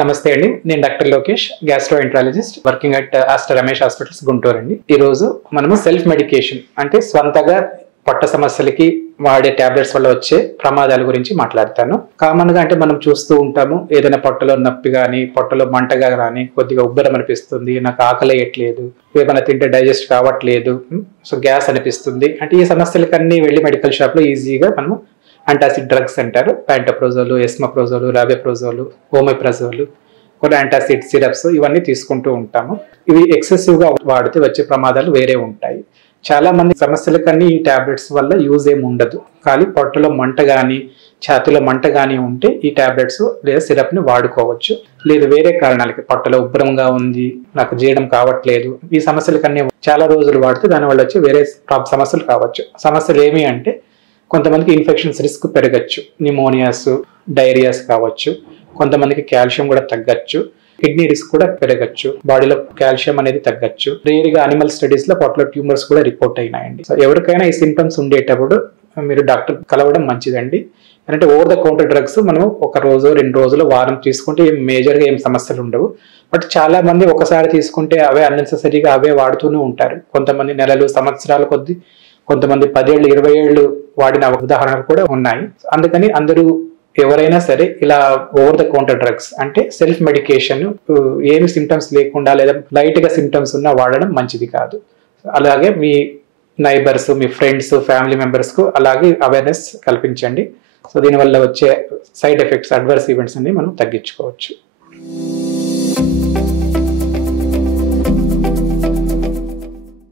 నమస్తే అండి. నేను doctor Lokesh, gastroenterologist working at Aster Ramesh hospitals Guntur అండి. ఈ రోజు మనము సెల్ఫ్ మెడికేషన్ అంటే స్వంతగా పొట్ట సమస్యలకి వాడే టాబ్లెట్స్ వల్ల వచ్చే ప్రమాదాల గురించి మాట్లాడతాను. కామన్ గా అంటే మనం చూస్తూ ఉంటాము, ఏదైనా పొట్టలో నొప్పి కానీ, పొట్టలో మంటగా కానీ, కొద్దిగా ఉబ్బరం అనిపిస్తుంది, నాకు ఆకలి వేయట్లేదు, ఏమైనా తింటే డైజెస్ట్ కావట్లేదు, సో గ్యాస్ అనిపిస్తుంది అంటే ఈ సమస్యలకన్నీ వెళ్ళి మెడికల్ షాప్ లో ఈజీగా మనము యాంటాసిడ్ డ్రగ్స్ అంటారు, ప్యాంటోప్రోజోల్, ఎస్మోప్రోజోల్, రాబెప్రోజోల్, ఓమెప్రజోల్, కొన్ని యాంటాసిడ్ సిరప్స్ ఇవన్నీ తీసుకుంటూ ఉంటాము. ఇవి ఎక్సెసివ్ గా వాడితే వచ్చే ప్రమాదాలు వేరే ఉంటాయి. చాలా మంది సమస్యలకన్నీ ఈ టాబ్లెట్స్ వల్ల యూజ్ ఏమి ఉండదు, కానీ పొట్టలో మంట కానీ, ఛాతీలో మంట కానీ ఉంటే ఈ టాబ్లెట్స్ లేదా సిరప్ ని వాడుకోవచ్చు. లేదు వేరే కారణాలకి పొట్టలో ఉబ్బరంగా ఉంది, నాకు జీర్ణం కావట్లేదు, ఈ సమస్యలకన్నీ చాలా రోజులు వాడితే దానివల్ల వచ్చి వేరే సమస్యలు కావచ్చు. సమస్యలు ఏమి అంటే కొంతమందికి ఇన్ఫెక్షన్స్ రిస్క్ పెరగచ్చు, న్యూమోనియాస్, డైరియాస్ కావచ్చు, కొంతమందికి కాల్షియం కూడా తగ్గచ్చు, కిడ్నీ రిస్క్ కూడా పెరగచ్చు, బాడీలో కాల్షియం అనేది తగ్గచ్చు. రేరుగా అనిమల్ స్టడీస్ లో పొట్టలో ట్యూమర్స్ కూడా రిపోర్ట్ అయినాయండి. సో ఎవరికైనా ఈ సింటమ్స్ ఉండేటప్పుడు మీరు డాక్టర్ కలవడం మంచిదండి. అంటే ఓవర్ ద కౌంటర్ డ్రగ్స్ మనం ఒక రోజు 2 రోజులు వారం తీసుకుంటే ఏం మేజర్ గా ఏం సమస్యలు ఉండవు. బట్ చాలా మంది ఒకసారి తీసుకుంటే అవే అన్నెసెసరీగా అవే వాడుతూనే ఉంటారు. కొంతమంది నెలలు, సంవత్సరాల కొద్ది, కొంతమంది 10 ఏళ్ళు 20 ఏళ్ళు వాడిన ఉదాహరణలు కూడా ఉన్నాయి. అందుకని అందరూ ఎవరైనా సరే ఇలా ఓవర్ ద కౌంటర్ డ్రగ్స్ అంటే సెల్ఫ్ మెడికేషన్ ఏమి సిమ్టమ్స్ లేకుండా లేదా లైట్ గా సిమ్టమ్స్ ఉన్నా వాడడం మంచిది కాదు. అలాగే మీ నైబర్స్, మీ ఫ్రెండ్స్, ఫ్యామిలీ మెంబర్స్ కు అలాగే అవేర్నెస్ కల్పించండి. సో దీనివల్ల వచ్చే సైడ్ ఎఫెక్ట్స్, అడ్వర్స్ ఈవెంట్స్ అన్ని మనం తగ్గించుకోవచ్చు.